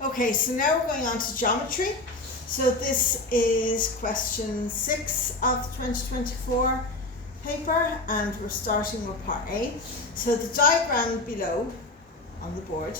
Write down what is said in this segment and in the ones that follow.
Okay, so now we're going on to geometry. So this is question 6 of the 2024 paper, and we're starting with part A. So the diagram below on the board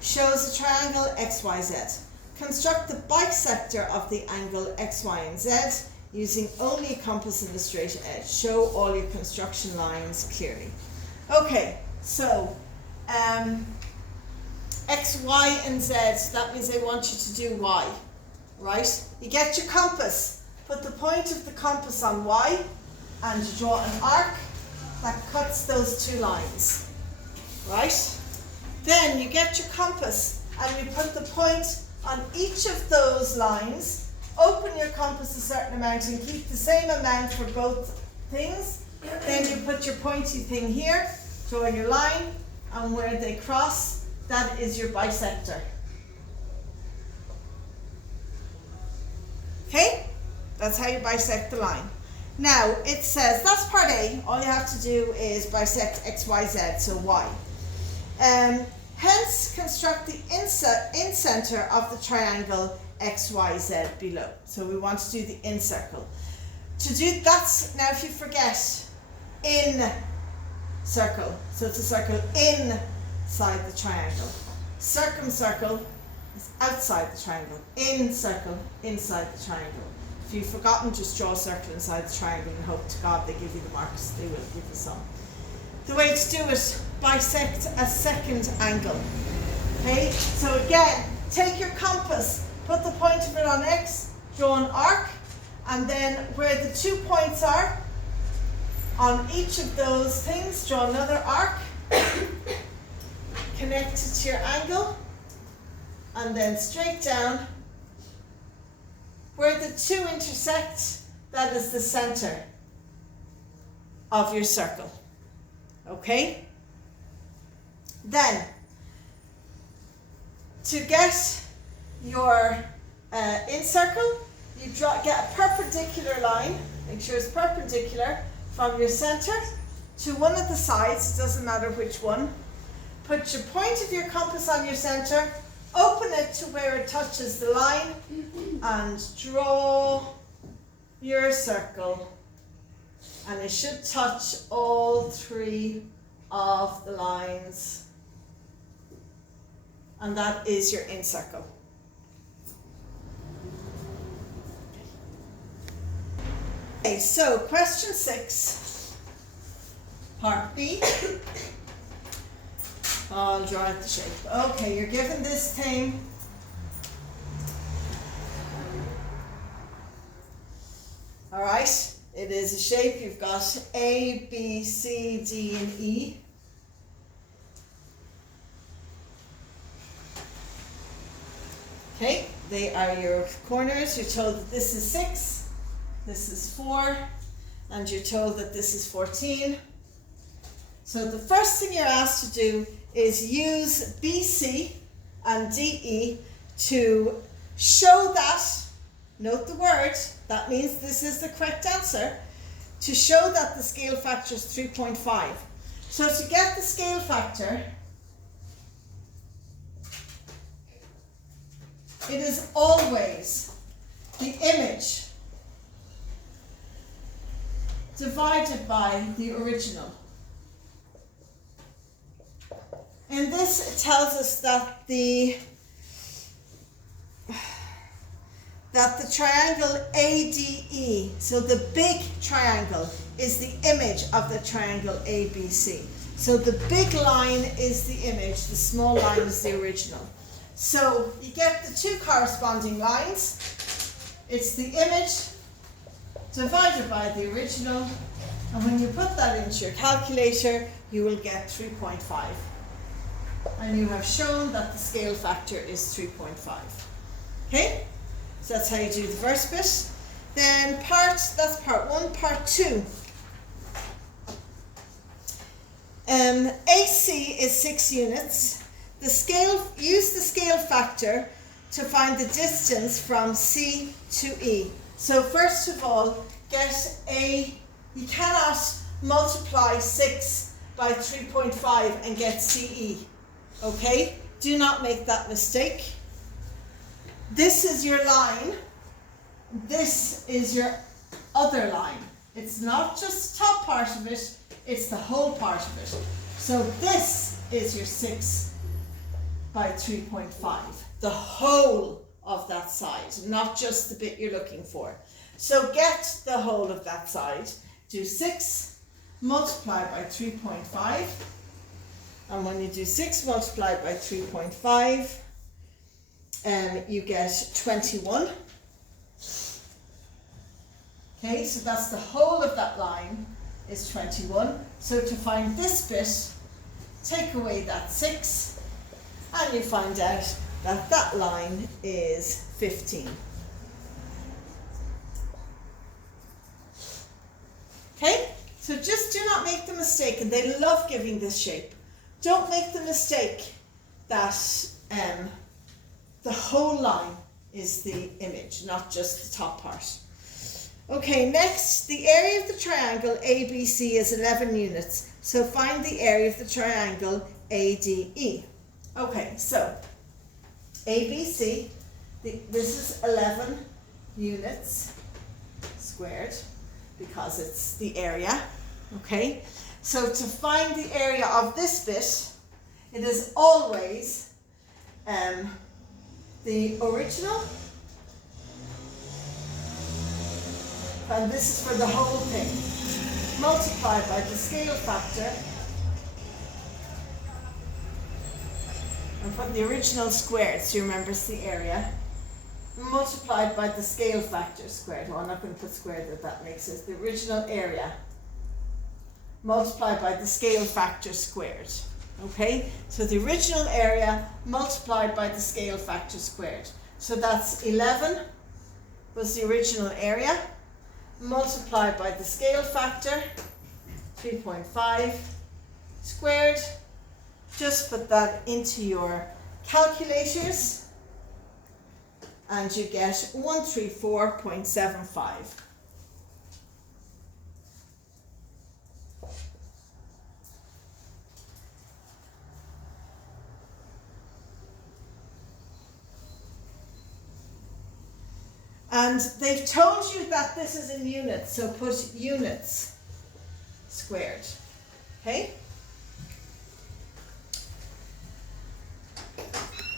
shows a triangle XYZ. Construct the bisector of the angle X, Y, and Z using only a compass and a straight edge. Show all your construction lines clearly. Okay, so X, Y, and Z, that means they want you to do Y, right? You get your compass, put the point of the compass on Y, and you draw an arc that cuts those two lines, right? Then you get your compass and you put the point on each of those lines, open your compass a certain amount and keep the same amount for both things. Then you put your pointy thing here, draw your line, and where they cross, that is your bisector. Okay? That's how you bisect the line. Now, it says, that's part A. All you have to do is bisect X, Y, Z, so Y. Hence, construct the incenter of the triangle X, Y, Z below. So we want to do the incircle. To do that's, now if you forget, in circle. So it's a circle inside the triangle. Circumcircle is outside the triangle. In circle, inside the triangle. If you've forgotten, just draw a circle inside the triangle and hope to God they give you the marks. They will give you some. The way to do it, bisect a second angle. Okay, so again, take your compass, put the point of it on X, draw an arc, and then where the 2 points are, on each of those things, draw another arc, connect it to your angle, and then straight down. Where the 2 intersect, that is the center of your circle. Okay? Then, to get your incircle, you get a perpendicular line, make sure it's perpendicular from your center to one of the sides, it doesn't matter which one. Put your point of your compass on your center, open it to where it touches the line, and draw your circle. And it should touch all 3 of the lines. And that is your incircle. Okay, so question 6, part B. I'll draw out the shape. Okay, you're given this thing. All right, it is a shape. You've got A, B, C, D, and E. Okay, they are your corners. You're told that this is 6, this is 4, and you're told that this is 14. So the first thing you're asked to do is use BC and DE to show that, note the word, that means this is the correct answer, to show that the scale factor is 3.5. So to get the scale factor, it is always the image divided by the original. And this tells us that the triangle ADE, so the big triangle, is the image of the triangle ABC. So the big line is the image, the small line is the original. So you get the 2 corresponding lines. It's the image divided by the original, and when you put that into your calculator, you will get 3.5. And you have shown that the scale factor is 3.5. Okay? So that's how you do the first bit. Then that's part 1. Part 2. AC is 6 units. Use the scale factor to find the distance from C to E. So first of all, you cannot multiply 6 by 3.5 and get CE. Okay? Do not make that mistake. This is your line. This is your other line. It's not just the top part of it, it's the whole part of it. So this is your 6 by 3.5. The whole of that side, not just the bit you're looking for. So get the whole of that side. Do 6 multiplied by 3.5. And when you do 6 multiplied by 3.5, you get 21. Okay, so that's the whole of that line is 21. So to find this bit, take away that 6, and you find out that that line is 15. Okay, so just do not make the mistake, and they love giving this shape. Don't make the mistake that the whole line is the image, not just the top part. Okay, next, the area of the triangle ABC is 11 units. So find the area of the triangle ADE. Okay, so ABC, this is 11 units squared because it's the area. Okay, so to find the area of this bit, it is always the original, and this is for the whole thing, multiplied by the scale factor, and put the original squared, so you remember it's the area, multiplied by the scale factor squared. Well, I'm not going to put squared there, that makes it the original area, multiplied by the scale factor squared. Okay, so the original area multiplied by the scale factor squared. So that's 11 was the original area, multiplied by the scale factor, 3.5 squared. Just put that into your calculators and you get 134.75. And they've told you that this is in units, so put units squared. Okay?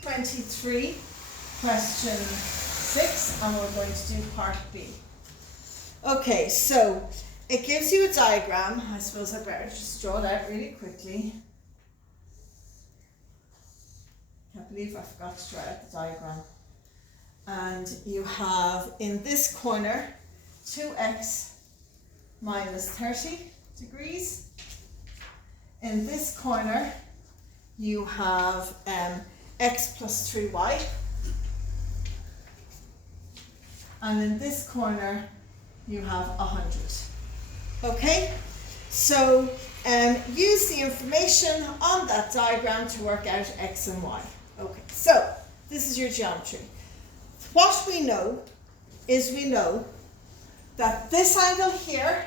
23, question 6, and we're going to do part B. Okay, so it gives you a diagram. I suppose I better just draw it out really quickly. Can't believe I forgot to draw out the diagram. And you have in this corner 2x minus 30 degrees. In this corner you have x plus 3y. And in this corner you have 100. Okay, so use the information on that diagram to work out x and y. Okay, so this is your geometry. What we know is we know that this angle here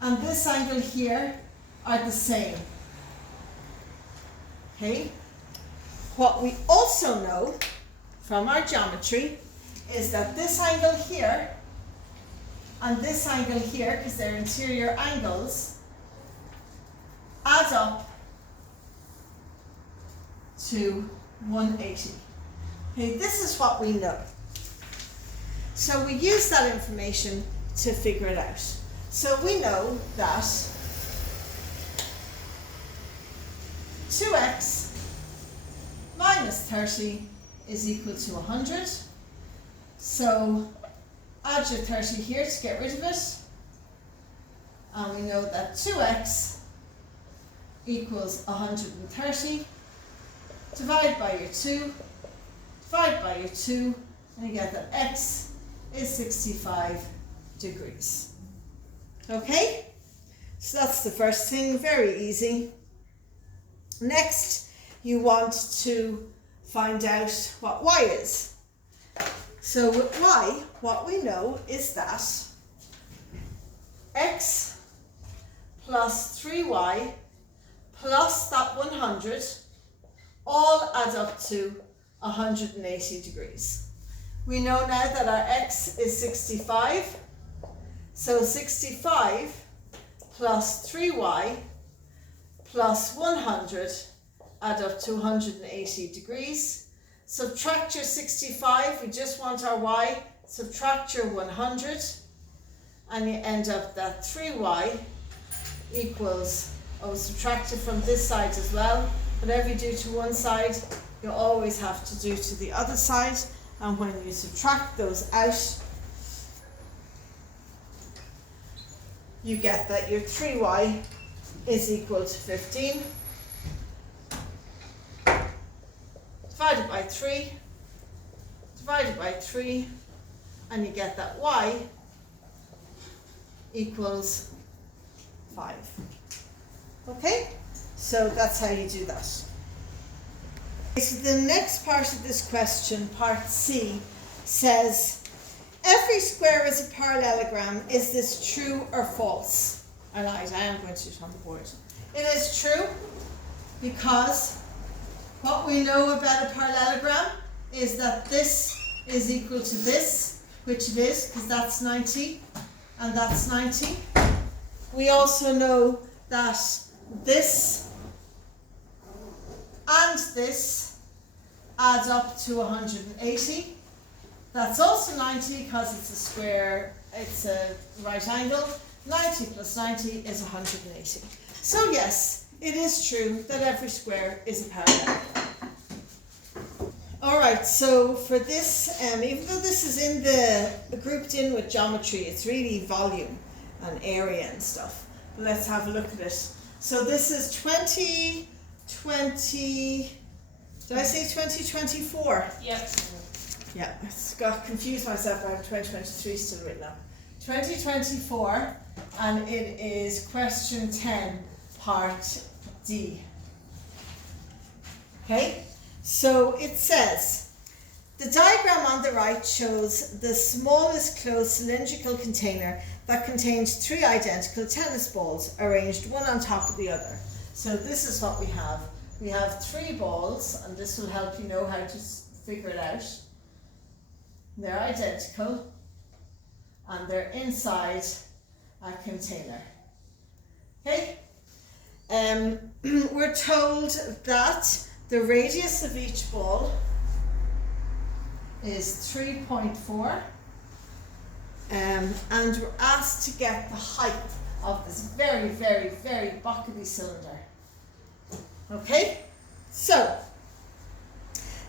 and this angle here are the same. Okay? What we also know from our geometry is that this angle here and this angle here, because they're interior angles, add up to 180. Okay, this is what we know. So we use that information to figure it out. So we know that 2x minus 30 is equal to 100. So add your 30 here to get rid of it. And we know that 2x equals 130. Divide by your 2. Divide by your 2, and you get that x is 65 degrees. Okay? So that's the first thing, very easy. Next, you want to find out what y is. So with y, what we know is that x plus 3y plus that 100 all add up to 180 degrees. We know now that our x is 65, so 65 plus 3y plus 100 add up to 180 degrees. Subtract your 65, we just want our y, subtract your 100, and you end up that 3y equals, subtract it from this side as well. Whatever you do to one side, you always have to do to the other side, and when you subtract those out, you get that your 3y is equal to 15 divided by 3 divided by 3, and you get that y equals 5. Okay, so that's how you do that. So the next part of this question, part C, says every square is a parallelogram. Is this true or false? I lied, I am going to do it on the board. It is true, because what we know about a parallelogram is that this is equal to this, which it is, because that's 90 and that's 90. We also know that this and this adds up to 180. That's also 90 because it's a square, it's a right angle. 90 plus 90 is 180. So yes, it is true that every square is a parallelogram. Alright, so for this, even though this is in the grouped in with geometry, it's really volume and area and stuff. But let's have a look at it. So this is 2020, did I say 2024? Yep. Yeah, I got confused myself. I have 2023 still written up. 2024, and it is question 10, part D. Okay, so it says, the diagram on the right shows the smallest closed cylindrical container that contains 3 identical tennis balls arranged one on top of the other. So this is what we have. We have 3 balls, and this will help you know how to figure it out. They're identical, and they're inside a container. Okay? We're told that the radius of each ball is 3.4, and we're asked to get the height of this very, very, very buckety cylinder. Okay? So,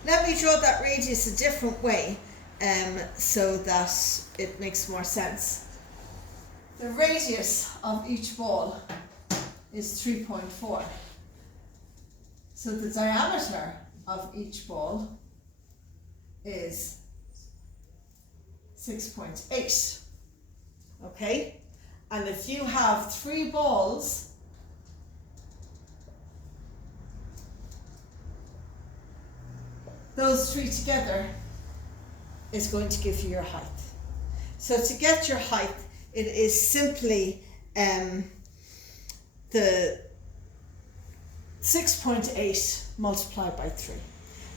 let me draw that radius a different way so that it makes more sense. The radius of each ball is 3.4. So the diameter of each ball is 6.8. Okay? And if you have 3 balls, those 3 together is going to give you your height. So to get your height, it is simply the 6.8 multiplied by 3.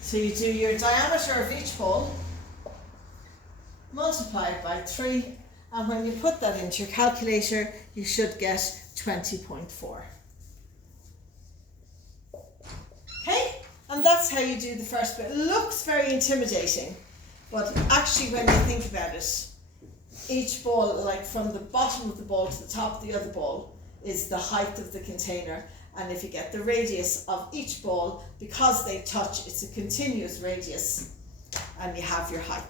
So you do your diameter of each ball multiplied by 3, and when you put that into your calculator, you should get 20.4. Okay? And that's how you do the first bit. It looks very intimidating, but actually when you think about it, each ball, like from the bottom of the ball to the top of the other ball, is the height of the container. And if you get the radius of each ball, because they touch, it's a continuous radius, and you have your height.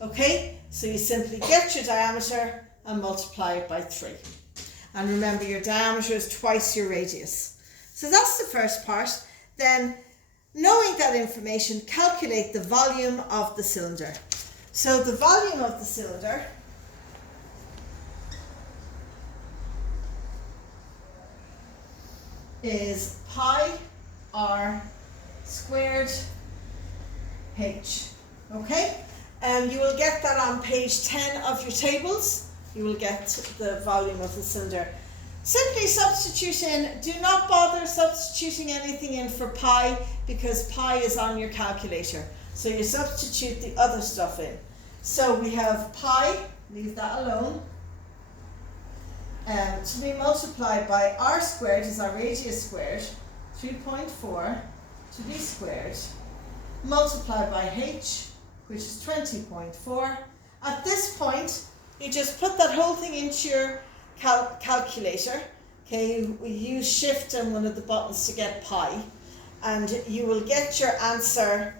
Okay? So you simply get your diameter and multiply it by 3. And remember, your diameter is twice your radius. So that's the first part. Then, knowing that information, calculate the volume of the cylinder. So the volume of the cylinder is pi r squared h. Okay? You will get that on page 10 of your tables. You will get the volume of the cylinder. Simply substitute in. Do not bother substituting anything in for pi, because pi is on your calculator. So you substitute the other stuff in. So we have pi, leave that alone, to be multiplied by r squared is our radius squared, 3.4 to b squared, multiplied by h, which is 20.4. At this point, you just put that whole thing into your calculator. Okay, we use shift and one of the buttons to get pi, and you will get your answer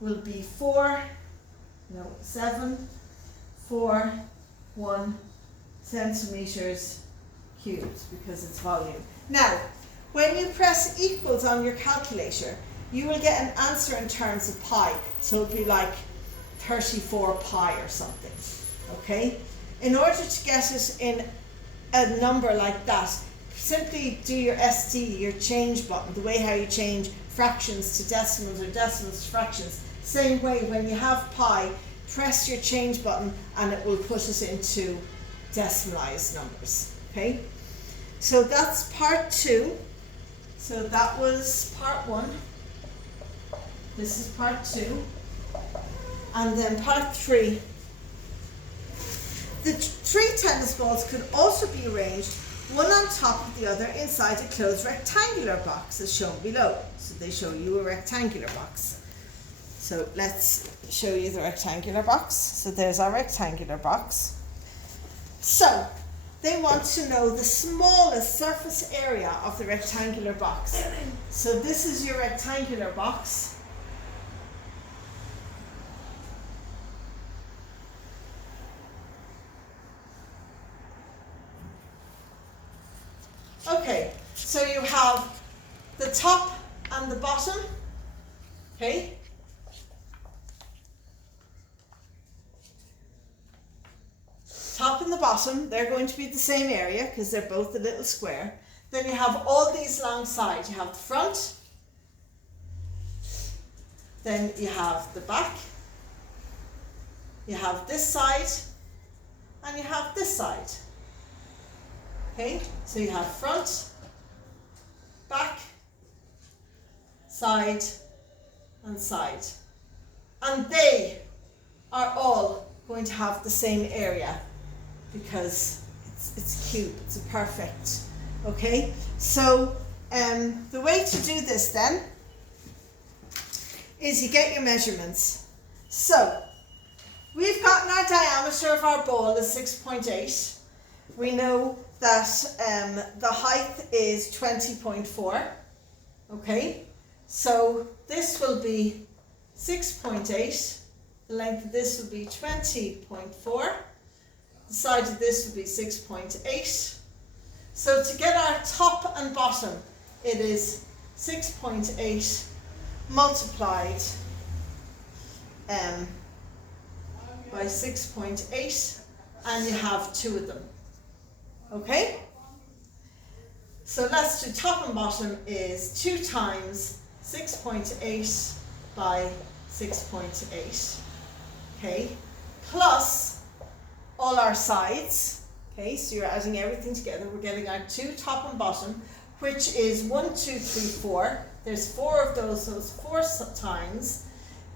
will be 741 centimeters cubed, because it's volume. Now, when you press equals on your calculator, you will get an answer in terms of pi. So it'll be like 34 pi or something. Okay? In order to get it in a number like that, simply do your ST, your change button, the way how you change fractions to decimals or decimals to fractions. Same way, when you have pi, press your change button and it will put it into decimalized numbers. Okay? So that's part 2. So that was part 1. This is part 2. And then part 3. The 3 tennis balls could also be arranged one on top of the other inside a closed rectangular box as shown below. So they show you a rectangular box. So let's show you the rectangular box. So there's our rectangular box. So they want to know the smallest surface area of the rectangular box. So this is your rectangular box. Okay, so you have the top and the bottom, okay? Top and the bottom, they're going to be the same area because they're both a little square. Then you have all these long sides. You have the front, then you have the back, you have this side, and you have this side. Okay, so you have front, back, side, and side. And they are all going to have the same area because it's cube, it's a perfect. Okay, so the way to do this then is you get your measurements. So we've gotten our diameter of our ball is 6.8. We know that the height is 20.4. Okay, so this will be 6.8. The length of this will be 20.4. The side of this will be 6.8. So to get our top and bottom, it is 6.8 multiplied by 6.8, and you have 2 of them. Okay? So let's do top and bottom is 2 times 6.8 by 6.8. Okay? Plus all our sides. Okay, so you're adding everything together. We're getting our 2 top and bottom, which is 1, 2, 3, 4. There's 4 of those, so it's 4 times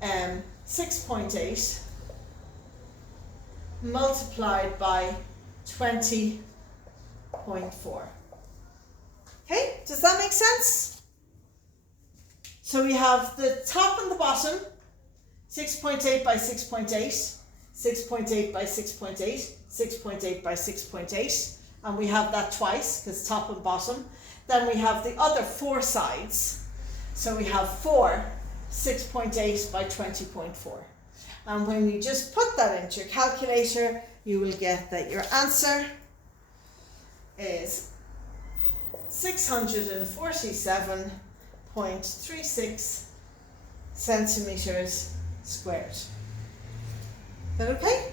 6.8 multiplied by 20.4. Okay, does that make sense? So we have the top and the bottom, 6.8 by 6.8, 6.8 by 6.8, 6.8 by 6.8, and we have that twice because top and bottom. Then we have the other 4 sides. So we have 4, 6.8 by 20.4. And when you just put that into your calculator, you will get that your answer is 647.36 centimeters squared. Is that okay?